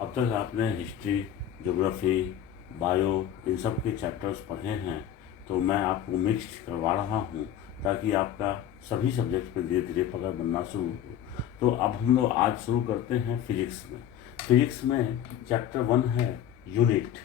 अब तक आपने हिस्ट्री, ज्योग्राफी, बायो इन सब के चैप्टर्स पढ़े हैं, तो मैं आपको मिक्स्ड करवा रहा हूँ ताकि आपका सभी सब्जेक्ट पे धीरे धीरे पकड़ बनना शुरू हो। तो अब हम लोग आज शुरू करते हैं फिजिक्स में। फिजिक्स में चैप्टर 1 है यूनिट,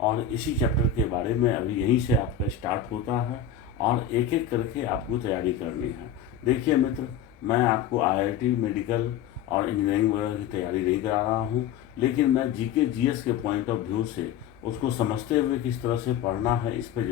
और इसी चैप्टर के बारे में अभी यहीं से आपका स्टार्ट होता है और एक एक करके आपको तैयारी करनी है। देखिए मित्र, मैं आपको आईआईटी, मेडिकल और इंजीनियरिंग वगैरह की तैयारी नहीं करा रहा हूँ, लेकिन मैं जीके जीएस के पॉइंट ऑफ व्यू से उसको समझते हुए किस तरह से पढ़ना है, इस पर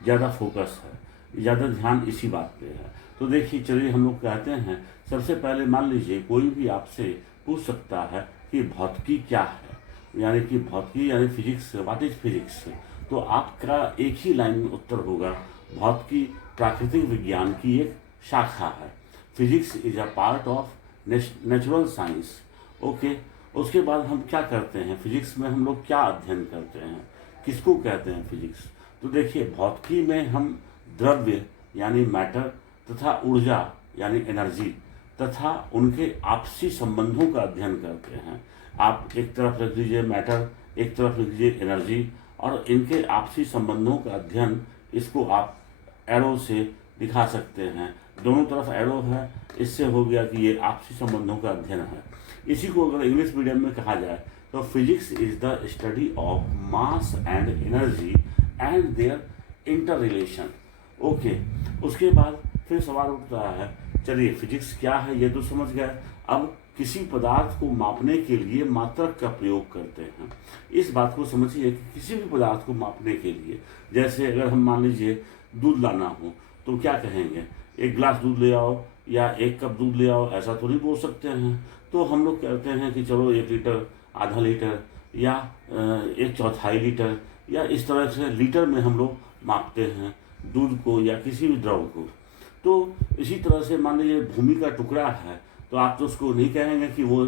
ज़्यादा फोकस है, ज़्यादा ध्यान इसी बात पे है। तो देखिए, चलिए हम लोग कहते हैं, सबसे पहले मान लीजिए कोई भी आपसे पूछ सकता है कि भौतिकी क्या है, यानी कि भौतिकी यानी फिजिक्स, व्हाट इज फिजिक्स। तो आपका एक ही लाइन में उत्तर होगा, भौतिकी प्राकृतिक विज्ञान की एक शाखा है। Physics is a part of natural science. Okay, उसके बाद हम क्या करते हैं, फिजिक्स में हम लोग क्या अध्ययन करते हैं, किसको कहते हैं फिजिक्स। तो देखिए, भौतिकी में हम द्रव्य यानी मैटर तथा ऊर्जा यानी एनर्जी तथा उनके आपसी संबंधों का अध्ययन करते हैं। आप एक तरफ रख लीजिए मैटर, एक तरफ रख लीजिए एनर्जी, और इनके आपसी संबंधों का अध्ययन, इसको आप एरो से दिखा सकते हैं। दोनों तरफ एरो है, इससे हो गया कि ये आपसी संबंधों का अध्ययन है। इसी को अगर इंग्लिश मीडियम में कहा जाए तो physics is the study of mass and energy and their interrelation. Okay, उसके बाद फिर सवाल उठता है, चलिए फिजिक्स क्या है ये तो समझ गए, अब किसी पदार्थ को मापने के लिए मात्रक का प्रयोग करते हैं। इस बात को समझिए कि किसी भी पदार्थ को मापने के लिए, जैसे अगर हम मान लीजिए दूध लाना हो तो क्या कहेंगे, एक गिलास दूध ले आओ या एक कप दूध ले आओ, ऐसा थोड़ी बोल सकते हैं। तो हम लोग कहते हैं कि चलो 1 लीटर, आधा लीटर या 1/4 लीटर, या इस तरह से लीटर में हम लोग मापते हैं दूध को या किसी भी द्रव को। तो इसी तरह से मान लीजिए भूमि का टुकड़ा है, तो आप तो उसको नहीं कहेंगे कि वो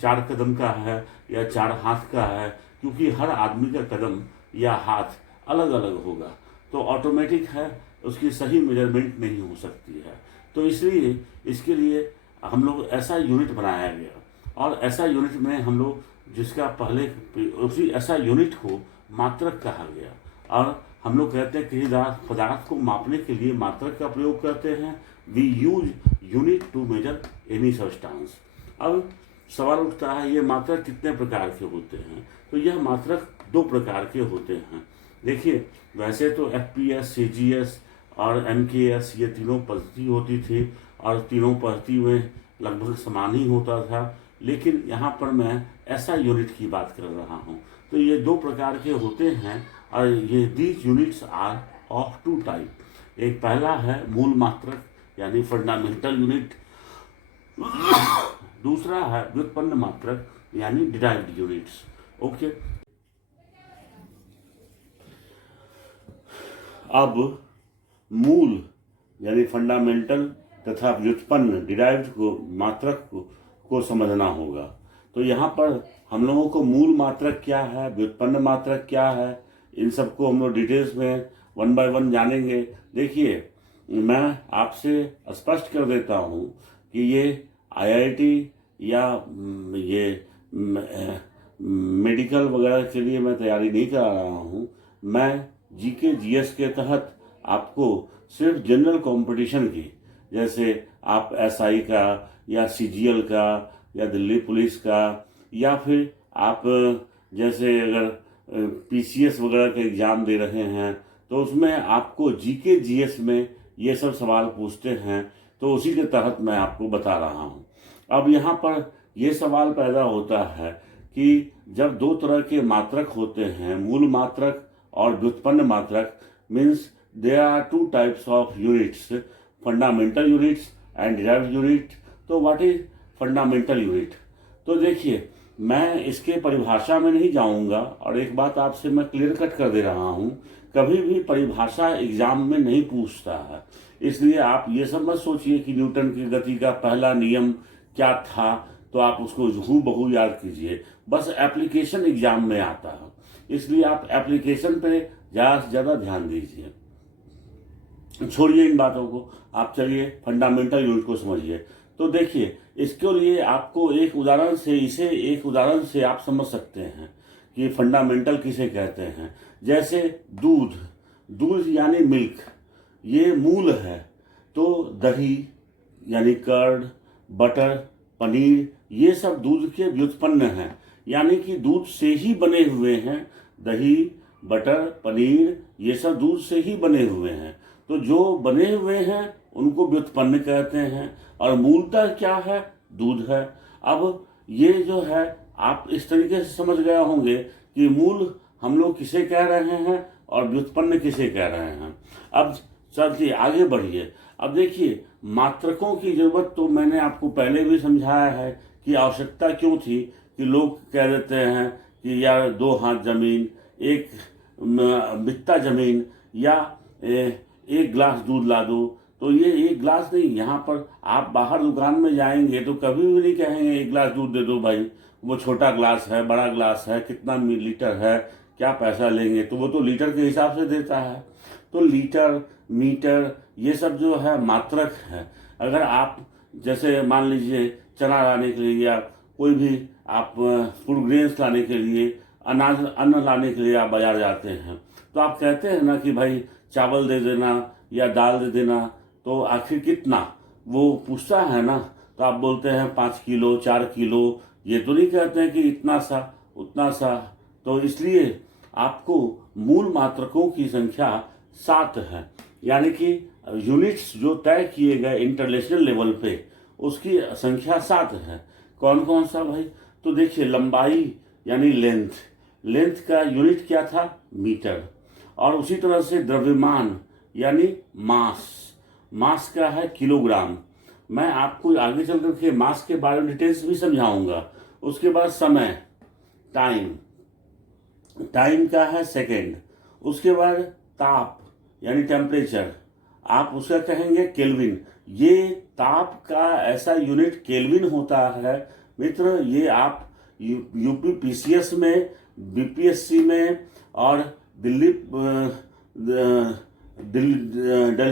4 कदम का है या 4 हाथ का है, क्योंकि हर आदमी का कदम या हाथ अलग अलग होगा, तो ऑटोमेटिक है, उसकी सही मेजरमेंट नहीं हो सकती है। तो इसलिए इसके लिए हम लोग ऐसा यूनिट बनाया गया, और ऐसा यूनिट में हम लोग जिसका पहले उसी ऐसा यूनिट को मात्रक कहा गया, और हम लोग कहते हैं किसी पदार्थ को मापने के लिए मात्रक का प्रयोग करते हैं। We use unit to measure any substance. अब सवाल उठता है, ये मात्रक कितने प्रकार के होते हैं। तो यह मात्रक 2 प्रकार के होते हैं। देखिए, वैसे तो FPS, CGS और MKS ये तीनों पद्धति होती थी, और तीनों पद्धति में लगभग समान ही होता था, लेकिन यहाँ पर मैं ऐसा यूनिट की बात कर रहा हूँ। तो ये 2 प्रकार के होते हैं, और ये these units are of 2 type. एक पहला है मूल मात्रक यानी फंडामेंटल यूनिट, दूसरा है व्युत्पन्न मात्रक यानी डिराइव्ड यूनिट्स। ओके, अब मूल यानी फंडामेंटल तथा व्युत्पन्न डिराइव्ड को मात्रक को समझना होगा। तो यहाँ पर हम लोगों को मूल मात्रक क्या है, व्युत्पन्न मात्रक क्या है, इन सबको हम लोग डिटेल्स में 1 बाय 1 जानेंगे। देखिए, मैं आपसे स्पष्ट कर देता हूँ कि ये आईआईटी या ये मेडिकल वगैरह के लिए मैं तैयारी नहीं करा रहा हूँ। मैं जीके जीएस के तहत आपको सिर्फ जनरल कंपटीशन की, जैसे आप एसआई का या सीजीएल का या दिल्ली पुलिस का, या फिर आप जैसे अगर पीसीएस वगैरह के एग्ज़ाम दे रहे हैं तो उसमें आपको जीके जीएस में ये सब सवाल पूछते हैं, तो उसी के तहत मैं आपको बता रहा हूँ। अब यहाँ पर ये सवाल पैदा होता है कि जब 2 तरह के मात्रक होते हैं, मूल मात्रक और व्युत्पन्न मात्रक, means there are 2 types of units, fundamental units and derived unit. तो व्हाट इज फंडामेंटल यूनिट। तो देखिए, मैं इसके परिभाषा में नहीं जाऊंगा, और एक बात आपसे मैं क्लियर कट कर दे रहा हूं, कभी भी परिभाषा एग्जाम में नहीं पूछता है। इसलिए आप ये सब मत सोचिए कि न्यूटन की गति का पहला नियम क्या था, तो आप उसको हूबहू याद कीजिए। बस एप्लीकेशन एग्जाम में आता है, इसलिए आप एप्लीकेशन पे ज़्यादा से ज़्यादा ध्यान दीजिए। छोड़िए इन बातों को, आप चलिए फंडामेंटल यूनिट को समझिए। तो देखिए, इसके लिए आपको एक उदाहरण से आप समझ सकते हैं कि फंडामेंटल किसे कहते हैं। जैसे दूध यानी मिल्क, ये मूल है। तो दही यानी कर्ड, बटर, पनीर, ये सब दूध के व्युत्पन्न हैं, यानी कि दूध से ही बने हुए हैं। दही, बटर, पनीर, ये सब दूध से ही बने हुए हैं। तो जो बने हुए हैं उनको व्युत्पन्न कहते हैं, और मूलतः क्या है? दूध है। अब ये जो है, आप इस तरीके से समझ गए होंगे कि मूल हम लोग किसे कह रहे हैं और व्युत्पन्न किसे कह रहे हैं। अब चलिए आगे बढ़िए। अब देखिए, मात्रकों की जरूरत तो मैंने आपको पहले भी समझाया है कि आवश्यकता क्यों थी, कि लोग कह देते हैं कि यार 2 हाथ जमीन, एक बित्ता जमीन, या 1 गिलास दूध ला दो। तो ये 1 गिलास नहीं, यहाँ पर आप बाहर दुकान में जाएंगे तो कभी भी नहीं कहेंगे 1 गिलास दूध दे दो भाई, वो छोटा ग्लास है, बड़ा ग्लास है, कितना लीटर है, क्या पैसा लेंगे। तो वो तो लीटर के हिसाब से देता है। तो लीटर, मीटर, ये सब जो है मात्रक है। अगर आप जैसे मान लीजिए चना लाने के लिए, या कोई भी आप फूड ग्रेन्स लाने के लिए, अन्न लाने के लिए आप बाजार जाते हैं, तो आप कहते हैं ना कि भाई चावल दे देना या दाल दे देना। तो आखिर कितना, वो पूछता है ना, तो आप बोलते हैं 5 किलो, 4 किलो। ये तो नहीं कहते हैं कि इतना सा, उतना सा। तो इसलिए आपको मूल मात्रकों की संख्या 7 है, यानी कि यूनिट्स जो तय किए गए इंटरनेशनल लेवल पे, उसकी संख्या 7 है। कौन कौन सा भाई? तो देखिए, लंबाई यानी लेंथ का यूनिट क्या था? मीटर। और उसी तरह से द्रव्यमान यानी मास का है किलोग्राम। मैं आपको आगे चल करके मास के बारे में डिटेल्स भी समझाऊंगा। उसके बाद समय, टाइम का है सेकेंड। उसके बाद ताप यानी टेम्परेचर, आप उसे कहेंगे केल्विन। ये ताप का ऐसा यूनिट केल्विन होता है मित्र। ये आप यूपी पीसीएस में, बीपीएससी में, और दिल्ली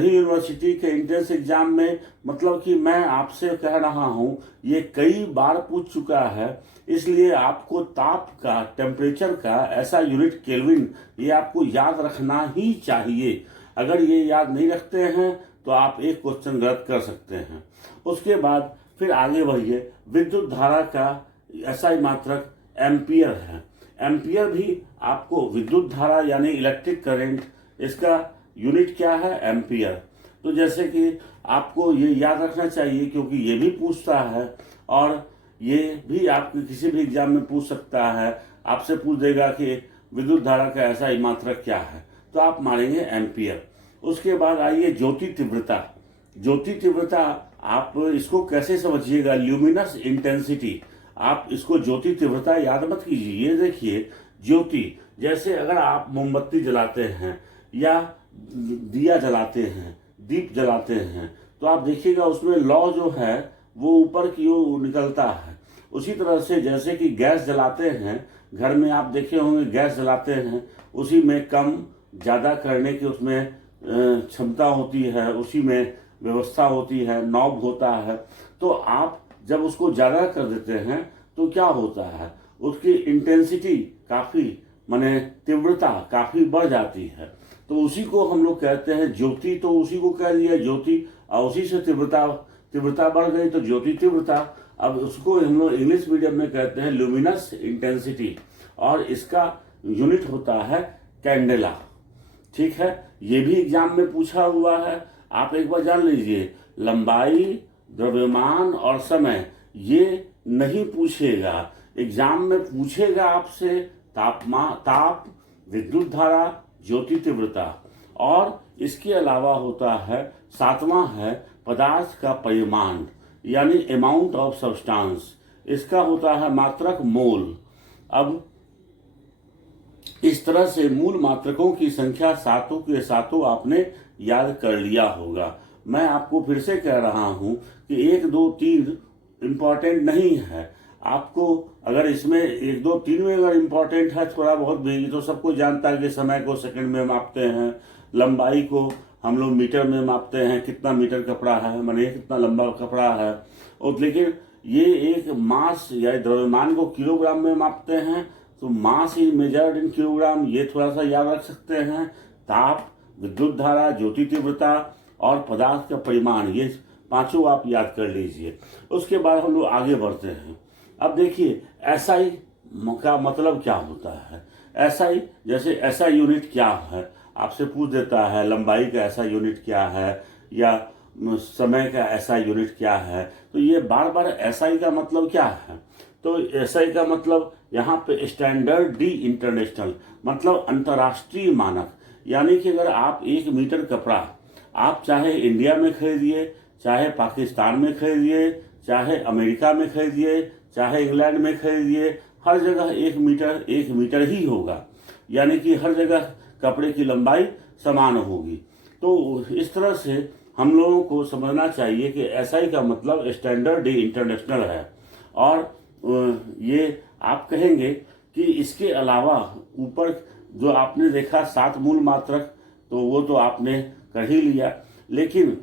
यूनिवर्सिटी के एंट्रेंस एग्जाम में, मतलब कि मैं आपसे कह रहा हूँ, ये कई बार पूछ चुका है। इसलिए आपको ताप का, टेम्परेचर का ऐसा यूनिट केल्विन, ये आपको याद रखना ही चाहिए। अगर ये याद नहीं रखते हैं तो आप एक क्वेश्चन गलत कर सकते हैं। उसके बाद फिर आगे बढ़िए। विद्युत धारा का एसआई मात्रक एम्पियर है। एम्पियर भी आपको, विद्युत धारा यानी इलेक्ट्रिक करंट, इसका यूनिट क्या है? एम्पियर। तो जैसे कि आपको ये याद रखना चाहिए, क्योंकि ये भी पूछता है, और ये भी आपके किसी भी एग्जाम में पूछ सकता है। आपसे पूछ देगा कि विद्युत धारा का एसआई मात्रक क्या है, तो आप मारेंगे एम्पियर। उसके बाद आइए ज्योति तीव्रता। आप इसको कैसे समझिएगा? Luminous intensity. आप इसको ज्योति तीव्रता याद मत कीजिए। ये देखिए, ज्योति, जैसे अगर आप मोमबत्ती जलाते हैं या दिया जलाते हैं, दीप जलाते हैं, तो आप देखिएगा उसमें लौ जो है वो ऊपर की ओर निकलता है। उसी तरह से जैसे कि गैस जलाते हैं, घर में आप देखे होंगे गैस जलाते हैं, उसी में कम ज़्यादा करने की उसमें क्षमता होती है, उसी में व्यवस्था होती है, नॉब होता है। तो आप जब उसको ज़्यादा कर देते हैं तो क्या होता है? उसकी इंटेंसिटी काफ़ी, माने तीव्रता काफ़ी बढ़ जाती है। तो उसी को हम लोग कहते हैं ज्योति। तो उसी को कह दिया ज्योति, और उसी से तीव्रता बढ़ गई तो ज्योति तीव्रता। अब उसको हम लोग इंग्लिश मीडियम में कहते हैं ल्यूमिनस इंटेंसिटी, और इसका यूनिट होता है कैंडेला। ठीक है, ये भी एग्जाम में पूछा हुआ है, आप एक बार जान लीजिए। लंबाई, द्रव्यमान और समय ये नहीं पूछेगा, एग्जाम में पूछेगा आपसे ताप, विद्युत धारा, ज्योति तीव्रता। और इसके अलावा होता है 7वां है पदार्थ का परिमाण यानी अमाउंट ऑफ सब्सटेंस। इसका होता है मात्रक मोल। अब इस तरह से मूल मात्रकों की संख्या 7 के 7 आपने याद कर लिया होगा। मैं आपको फिर से कह रहा हूं कि 1, 2, 3 इम्पॉर्टेंट नहीं है। आपको अगर इसमें 1, 2, 3 में अगर इम्पॉर्टेंट है थोड़ा बहुत भी, तो सबको जानता है कि समय को सेकंड में मापते हैं, लंबाई को हम लोग मीटर में मापते हैं, कितना मीटर कपड़ा है, माने कितना लंबा कपड़ा है। और लेकिन ये एक मास या द्रव्यमान को किलोग्राम में मापते हैं, तो mass is measured in kilogram, ये थोड़ा सा याद रख सकते हैं। ताप, विद्युत धारा, ज्योति तीव्रता और पदार्थ का परिमाण, ये पांचों आप याद कर लीजिए। उसके बाद हम लोग आगे बढ़ते हैं। अब देखिए SI का मतलब क्या होता है। SI, जैसे SI यूनिट क्या है, आपसे पूछ देता है लंबाई का SI यूनिट क्या है या समय का SI यूनिट क्या है, तो ये बार बार SI का मतलब क्या है। तो SI का मतलब यहाँ पे स्टैंडर्ड डी इंटरनेशनल, मतलब अंतर्राष्ट्रीय मानक। यानी कि अगर आप 1 मीटर कपड़ा आप चाहे इंडिया में खरीदिए, चाहे पाकिस्तान में खरीदिए, चाहे अमेरिका में खरीदिए, चाहे इंग्लैंड में खरीदिए, हर जगह 1 मीटर ही होगा। यानी कि हर जगह कपड़े की लंबाई समान होगी। तो इस तरह से हम लोगों को समझना चाहिए कि SI का मतलब स्टैंडर्ड डी इंटरनेशनल है। और ये आप कहेंगे कि इसके अलावा ऊपर जो आपने देखा 7 मूल मात्रक, तो वो तो आपने कर ही लिया। लेकिन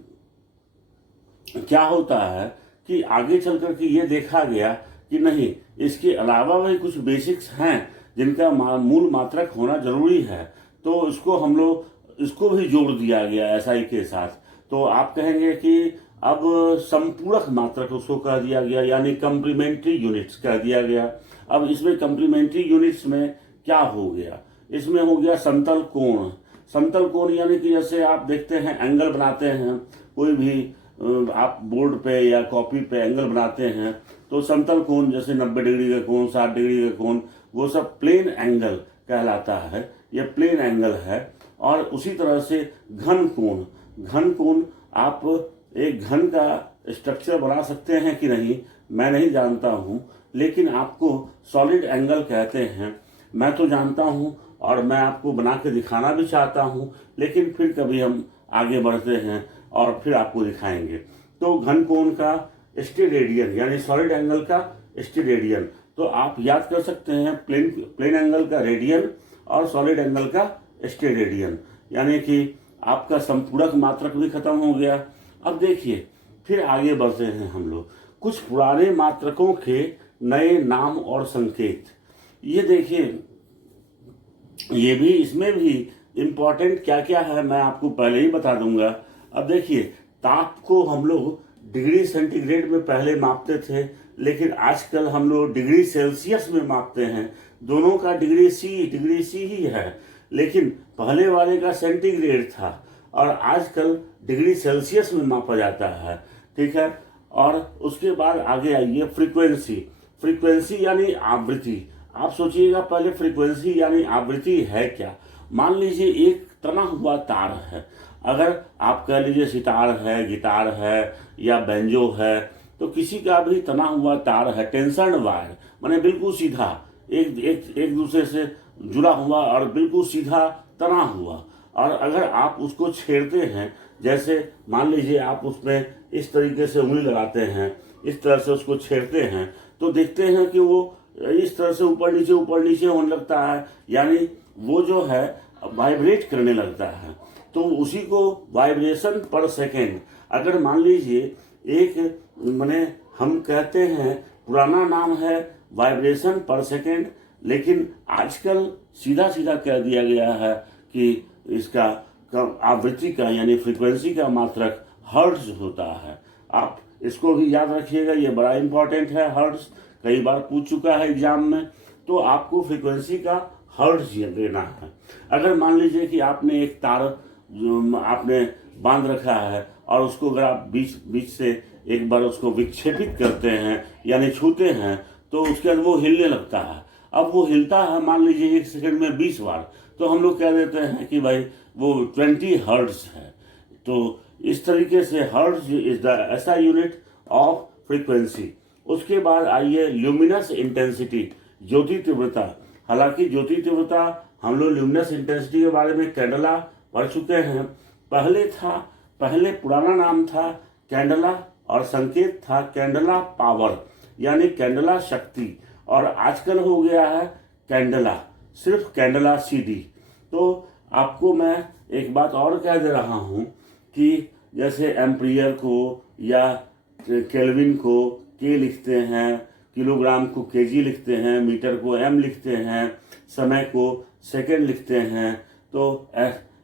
क्या होता है कि आगे चल कर के ये देखा गया कि नहीं, इसके अलावा भी कुछ बेसिक्स हैं जिनका मूल मात्रक होना जरूरी है, तो इसको भी जोड़ दिया गया SI के साथ। तो आप कहेंगे कि अब संपूरक मात्रक उसको कह दिया गया, यानी कम्प्लीमेंट्री यूनिट्स कह दिया गया। अब इसमें कम्प्लीमेंट्री यूनिट्स में क्या हो गया, इसमें हो गया समतल कोण। समतल कोण यानी कि जैसे आप देखते हैं एंगल बनाते हैं, कोई भी आप बोर्ड पे या कॉपी पे एंगल बनाते हैं, तो समतल कोण जैसे 90 डिग्री का कोण, 60 डिग्री का कोण, वो सब प्लेन एंगल कहलाता है, ये प्लेन एंगल है। और उसी तरह से घन कोण आप एक घन का स्ट्रक्चर बना सकते हैं कि नहीं मैं नहीं जानता हूँ, लेकिन आपको सॉलिड एंगल कहते हैं मैं तो जानता हूँ, और मैं आपको बना के दिखाना भी चाहता हूँ, लेकिन फिर कभी हम आगे बढ़ते हैं और फिर आपको दिखाएंगे। तो घन कोण का स्टेरेडियन यानी सॉलिड एंगल का स्टेरेडियन, तो आप याद कर सकते हैं प्लेन एंगल का रेडियन और सॉलिड एंगल का स्टेरेडियन, यानी कि आपका संपूरक मात्रक भी खत्म हो गया। अब देखिए फिर आगे बढ़ते हैं हम लोग, कुछ पुराने मात्रकों के नए नाम और संकेत। ये देखिए, ये भी, इसमें भी इम्पोर्टेंट क्या क्या है मैं आपको पहले ही बता दूंगा। अब देखिए, ताप को हम लोग डिग्री सेंटीग्रेड में पहले मापते थे, लेकिन आजकल हम लोग डिग्री सेल्सियस में मापते हैं। दोनों का डिग्री सी ही है, लेकिन पहले वाले का सेंटीग्रेड था और आजकल डिग्री सेल्सियस में मापा जाता है। ठीक है। और उसके बाद आगे आइए फ्रीक्वेंसी यानी आवृत्ति। आप सोचिएगा पहले फ्रीक्वेंसी यानी आवृत्ति है क्या। मान लीजिए एक तना हुआ तार है, अगर आप कह लीजिए सितार है, गिटार है या बैंजो है, तो किसी का भी तना हुआ तार है, टेंशन वायर, माने बिल्कुल सीधा एक दूसरे से जुड़ा हुआ और बिल्कुल सीधा तना हुआ, और अगर आप उसको छेड़ते हैं, जैसे मान लीजिए आप उसमें इस तरीके से उंगली लगाते हैं, इस तरह से उसको छेड़ते हैं, तो देखते हैं कि वो इस तरह से ऊपर नीचे होने लगता है, यानी वो जो है वाइब्रेट करने लगता है। तो उसी को वाइब्रेशन पर सेकेंड, अगर मान लीजिए एक माने हम कहते हैं पुराना नाम है वाइब्रेशन पर सेकेंड, लेकिन आजकल सीधा कह दिया गया है कि इसका आवृत्ति का यानी फ्रीक्वेंसी का मात्रक हर्ट्ज होता है। आप इसको भी याद रखिएगा, ये बड़ा इंपॉर्टेंट है। हर्ट्ज कई बार पूछ चुका है एग्जाम में, तो आपको फ्रीक्वेंसी का हर्ट्ज देना है। अगर मान लीजिए कि आपने एक तार आपने बांध रखा है और उसको अगर आप बीच से एक बार उसको विक्षेपित करते हैं यानी छूते हैं, तो उसके बाद वो हिलने लगता है। अब वो हिलता है मान लीजिए 1 सेकंड में 20 बार, तो हम लोग कह देते हैं कि भाई वो 20 हर्ट्ज है। तो इस तरीके से hertz is the SI unit of frequency. उसके बाद आइए ल्यूमिनस इंटेंसिटी, ज्योति तीव्रता। हालांकि ज्योति तीव्रता हम लोग ल्यूमिनस इंटेंसिटी के बारे में कैंडला पढ़ चुके हैं। पहले पुराना नाम था कैंडला और संकेत था कैंडला पावर यानी कैंडला शक्ति, और आजकल हो गया है कैंडला, सिर्फ कैंडला CD। तो आपको मैं एक बात और कह दे रहा हूं कि जैसे एम्पियर को या केल्विन को के लिखते हैं, किलोग्राम को केजी लिखते हैं, मीटर को एम लिखते हैं, समय को सेकंड लिखते हैं। तो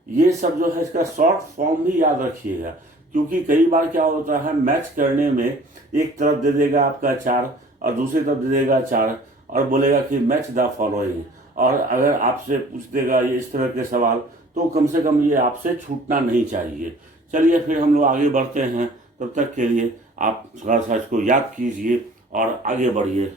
ये सब जो है इसका शॉर्ट फॉर्म भी याद रखिएगा, क्योंकि कई बार क्या होता है मैच करने में एक तरफ दे देगा आपका 4 और दूसरी तरफ दे देगा 4 और बोलेगा कि मैच द फॉलोइंग, और अगर आपसे पूछ देगा ये इस तरह के सवाल, तो कम से कम ये आपसे छूटना नहीं चाहिए। चलिए फिर हम लोग आगे बढ़ते हैं, तब तक के लिए आप थोड़ा सा इसको याद कीजिए और आगे बढ़िए।